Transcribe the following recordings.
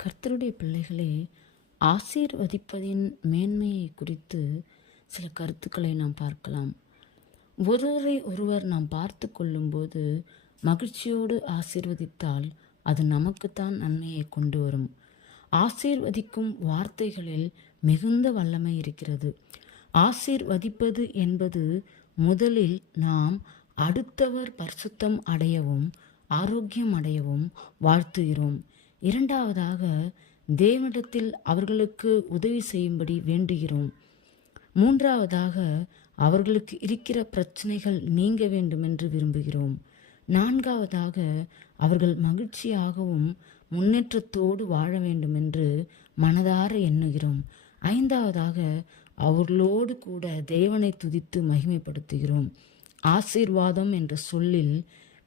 கர்த்தருடைய பிள்ளைகளே, ஆசீர்வதிப்பதின் மேன்மையை குறித்து சில கருத்துக்களை நாம் பார்க்கலாம். ஒருவரை ஒருவர் நாம் பார்த்து கொள்ளும்போது மகிழ்ச்சியோடு ஆசீர்வதித்தால் அது நமக்குத்தான் நன்மையை கொண்டு வரும். ஆசீர்வதிக்கும் வார்த்தைகளில் மிகுந்த வல்லமை இருக்கிறது. ஆசீர்வதிப்பது என்பது முதலில் நாம் அடுத்தவர் பரிசுத்தம் அடையவும் ஆரோக்கியம் அடையவும் வாழ்த்துகிறோம். இரண்டாவதாக தேவனிடத்தில் அவர்களுக்கு உதவி செய்யும்படி வேண்டுகிறோம். மூன்றாவதாக அவர்களுக்கு இருக்கிற பிரச்சனைகள் நீங்க வேண்டுமென்று விரும்புகிறோம். நான்காவதாக அவர்கள் மகிழ்ச்சியாகவும் முன்னேற்றத்தோடு வாழ வேண்டுமென்று மனதார எண்ணுகிறோம். ஐந்தாவதாக அவர்களோடு கூட தேவனை துதித்து மகிமைப்படுத்துகிறோம். ஆசீர்வாதம் என்ற சொல்லில்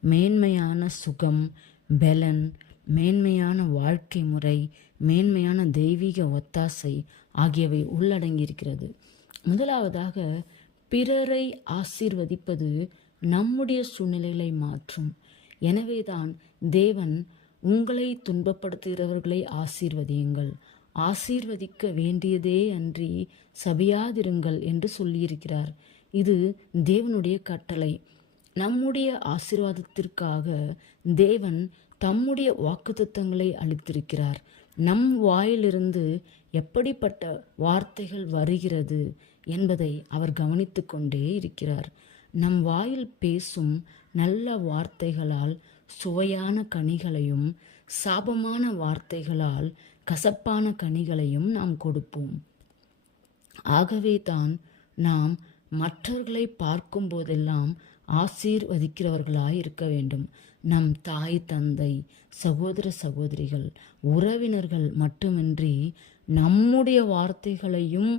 மேன்மையான சுகம், பலன், மேன்மையான வாழ்க்கை முறை, மேன்மையான தெய்வீக ஒத்தாசை ஆகியவை உள்ளடங்கியிருக்கிறது. முதலாவதாக, பிறரை ஆசீர்வதிப்பது நம்முடைய சூழ்நிலைகளை மாற்றும். எனவேதான் தேவன் உங்களை துன்பப்படுத்துகிறவர்களை ஆசீர்வதியுங்கள், ஆசீர்வதிக்க வேண்டியதே அன்றி சபியாதிருங்கள் என்று சொல்லியிருக்கிறார். இது தேவனுடைய கட்டளை. நம்முடைய ஆசீர்வாதத்திற்காக தேவன் தம்முடைய வாக்குத்தத்தங்களை அளித்திருக்கிறார். நம் வாயிலிருந்து எப்படிப்பட்ட வார்த்தைகள் வருகிறது என்பதை அவர் கவனித்து கொண்டே இருக்கிறார். நம் வாயில் பேசும் நல்ல வார்த்தைகளால் சுவையான கனிகளையும், சாபமான வார்த்தைகளால் கசப்பான கனிகளையும் நாம் கொடுப்போம். ஆகவே தான் நாம் மற்றவர்களை பார்க்கும் போதெல்லாம் ஆசீர்வதிக்கிறவர்களாய் இருக்க வேண்டும். நம் தாய், தந்தை, சகோதர சகோதரிகள், உறவினர்கள் மட்டுமின்றி நம்முடைய வார்த்தைகளையும்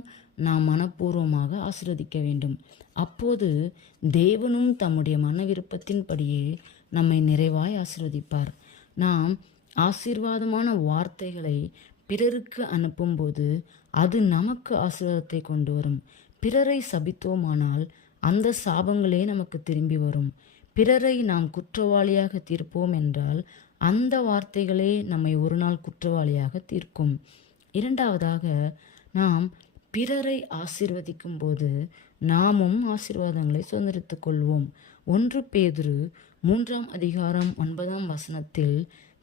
நாம் மனப்பூர்வமாக ஆசீர்வதிக்க வேண்டும். அப்போது தேவனும் தம்முடைய மன விருப்பத்தின்படியே நம்மை நிறைவாய் ஆசீர்வதிப்பார். நாம் ஆசீர்வாதமான வார்த்தைகளை பிறருக்கு அனுப்பும்போது அது நமக்கு ஆசீர்வாதத்தை கொண்டு வரும். பிறரை சபித்தோமானால் அந்த சாபங்களே நமக்கு திரும்பி வரும். பிறரை நாம் குற்றவாளியாக தீர்ப்போம் என்றால் அந்த வார்த்தைகளே நம்மை ஒரு நாள் குற்றவாளியாக தீர்க்கும். இரண்டாவதாக, நாம் பிறரை ஆசீர்வதிக்கும் போது நாமும் ஆசீர்வாதங்களை சுதந்திரித்துக் கொள்வோம். 1 பேதுரு 3:9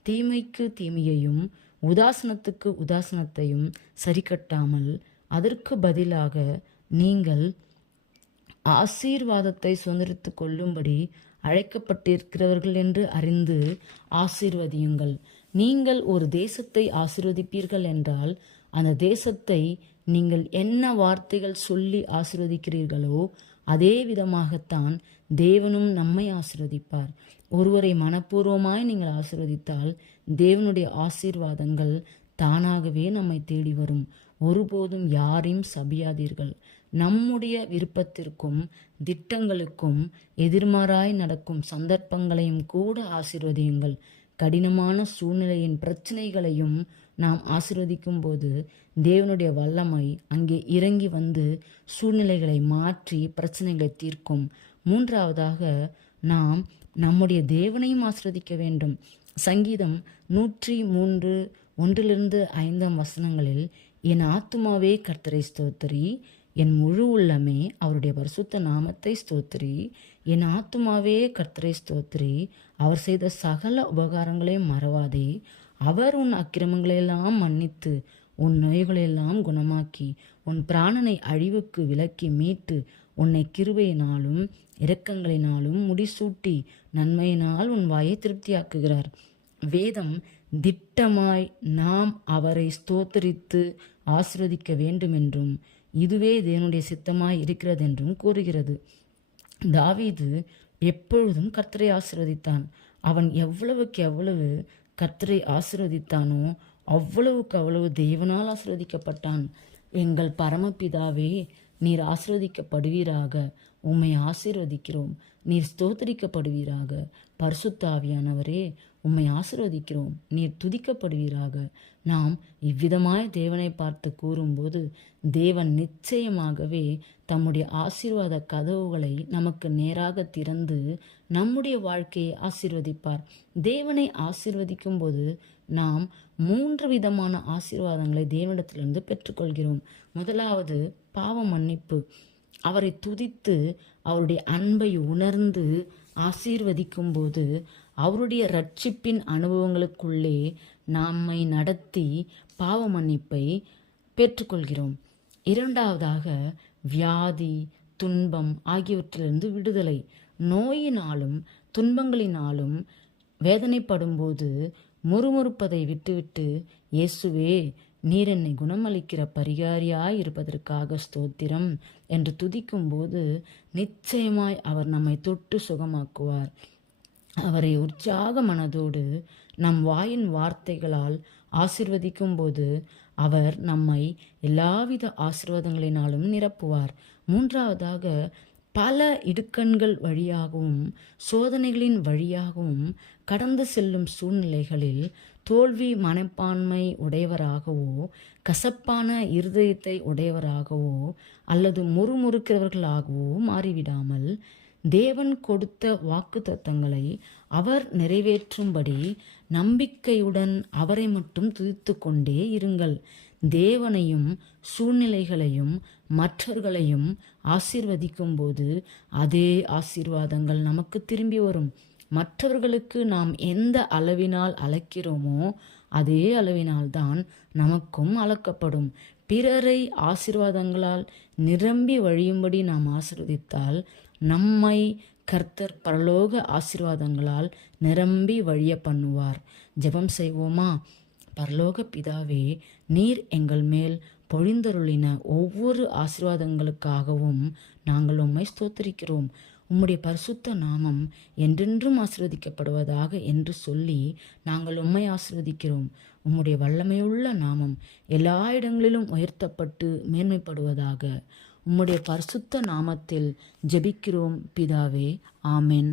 தீமைக்கு தீமையையும் உதாசனத்துக்கு உதாசனத்தையும் சரிக்கட்டாமல் அதற்கு பதிலாக நீங்கள் ஆசீர்வாதத்தை சுதந்திரித்துக் கொள்ளும்படி அழைக்கப்பட்டிருக்கிறவர்கள் என்று அறிந்து ஆசீர்வதியுங்கள். நீங்கள் ஒரு தேசத்தை ஆசீர்வதிப்பீர்கள் என்றால் அந்த தேசத்தை நீங்கள் என்ன வார்த்தைகள் சொல்லி ஆசீர்வதிக்கிறீர்களோ அதே விதமாகத்தான் தேவனும் நம்மை ஆசீர்வதிப்பார். ஒருவரை மனப்பூர்வமாய் நீங்கள் ஆசீர்வதித்தால் தேவனுடைய ஆசீர்வாதங்கள் தானாகவே நம்மை தேடி வரும். ஒருபோதும் யாரையும் சபியாதீர்கள். நம்முடைய விருப்பத்திற்கும் திட்டங்களுக்கும் எதிர்மாறாய் நடக்கும் சந்தர்ப்பங்களையும் கூட ஆசீர்வதியுங்கள். கடினமான சூழ்நிலையின் பிரச்சனைகளையும் நாம் ஆசீர்வதிக்கும் போது தேவனுடைய வல்லமை அங்கே இறங்கி வந்து சூழ்நிலைகளை மாற்றி பிரச்சனைகளை தீர்க்கும். மூன்றாவதாக, நாம் நம்முடைய தேவனையும் ஆசீர்வதிக்க வேண்டும். சங்கீதம் 103:1-5 என் ஆத்துமாவே கர்த்தரை ஸ்தோத்திரி, என் முழு உள்ளமே அவருடைய பரிசுத்த நாமத்தை ஸ்தோத்திரி. என் ஆத்துமாவே கர்த்தரை ஸ்தோத்திரி, அவர் செய்த சகல உபகாரங்களையும் மறவாதே. அவர் உன் அக்கிரமங்களையெல்லாம் மன்னித்து உன் நோய்களெல்லாம் குணமாக்கி உன் பிராணனை அழிவுக்கு விலக்கி மீட்டு உன்னை கிருபையினாலும் இரக்கங்களினாலும் முடிசூட்டி நன்மையினால் உன் வாயை திருப்தியாக்குகிறார். வேதம் திட்டமாய் நாம் அவரை ஸ்தோத்தரித்து ஆசீர்வதிக்க வேண்டுமென்றும் இதுவே தேவனுடைய சித்தமாய் இருக்கிறது என்றும் கூறுகிறது. தாவீது எப்பொழுதும் கர்த்தரை ஆசீர்வதித்தான். அவன் எவ்வளவுக்கு எவ்வளவு கர்த்தரை ஆசீர்வதித்தானோ அவ்வளவுக்கு அவ்வளவு தேவனால் ஆசீர்வதிக்கப்பட்டான். எங்கள் பரமபிதாவே, நீர் ஆசீர்வதிக்கப்படுவீராக. உம்மை ஆசீர்வதிக்கிறோம். நீர் ஸ்தோத்தரிக்கப்படுவீராக. பரிசுத்த ஆவியானவரே, உம்மை ஆசீர்வதிக்கிறோம், நீர் துதிக்கப்படுவீராக. நாம் இவ்விதமாய் தேவனை பார்த்து கூறும்போது தேவன் நிச்சயமாகவே தம்முடைய ஆசீர்வாத கதவுகளை நமக்கு நேராக திறந்து நம்முடைய வாழ்க்கையை ஆசீர்வதிப்பார். தேவனை ஆசீர்வதிக்கும் போது நாம் 3 விதமான ஆசீர்வாதங்களை தேவனிடத்திலிருந்து பெற்றுக்கொள்கிறோம். முதலாவது பாவ மன்னிப்பு. அவரை துதித்து அவருடைய அன்பை உணர்ந்து ஆசீர்வதிக்கும் போது அவருடைய இரட்சிப்பின் அனுபவங்களுக்குள்ளே நம்மை நடத்தி பாவ மன்னிப்பை பெற்றுக்கொள்கிறோம். இரண்டாவதாக வியாதி, துன்பம் ஆகியவற்றிலிருந்து விடுதலை. நோயினாலும் துன்பங்களினாலும் வேதனைப்படும்போது முறுமுறுப்பதை விட்டுவிட்டு, இயேசுவே நீர் என்னை குணமளிக்கிற பரிகாரியாய் இருப்பதற்காக ஸ்தோத்திரம் என்று துதிக்கும்போது நிச்சயமாய் அவர் நம்மை தொட்டு சுகமாக்குவார். அவரை உற்சாக மனதோடு நம் வாயின் வார்த்தைகளால் ஆசீர்வதிக்கும் போது அவர் நம்மை எல்லாவித ஆசீர்வாதங்களினாலும் நிரப்புவார். மூன்றாவதாக பல இடுக்கண்கள் வழியாகவும் சோதனைகளின் வழியாகவும் கடந்து செல்லும் சூழ்நிலைகளில் தோல்வி மனப்பான்மை உடையவராகவோ, கசப்பான இருதயத்தை உடையவராகவோ அல்லது முறுமுறுக்கிறவர்களாகவோ மாறிவிடாமல் தேவன் கொடுத்த வாக்குத்தத்தங்களை அவர் நிறைவேற்றும்படி நம்பிக்கையுடன் அவரை மட்டும் துதித்து கொண்டே இருங்கள். தேவனையும் சூழ்நிலைகளையும் மற்றவர்களையும் ஆசீர்வதிக்கும் போது அதே ஆசீர்வாதங்கள் நமக்கு திரும்பி வரும். மற்றவர்களுக்கு நாம் எந்த அளவினால் அளக்கிறோமோ அதே அளவினால் தான் நமக்கும் அளக்கப்படும். பிறரை ஆசீர்வாதங்களால் நிரம்பி வழியும்படி நாம் ஆசீர்வதித்தால் நம்மை கர்த்தர் பரலோக ஆசீர்வாதங்களால் நிரம்பி வழிய பண்ணுவார். ஜெபம் செய்வோமா? பரலோக பிதாவே, நீர் எங்கள் மேல் பொழிந்தருளின ஒவ்வொரு ஆசீர்வாதங்களுக்காகவும் நாங்கள் உம்மை ஸ்தோத்திரிக்கிறோம். உம்முடைய பரிசுத்த நாமம் என்றென்றும் ஆசீர்வதிக்கப்படுவதாக என்று சொல்லி நாங்கள் உம்மை ஆசீர்வதிக்கிறோம். உம்முடைய வல்லமையுள்ள நாமம் எல்லா இடங்களிலும் உயர்த்தப்பட்டு மேன்மைப்படுவதாக. உம்முடைய பரிசுத்த நாமத்தில் ஜெபிக்கிறோம் பிதாவே. ஆமென்.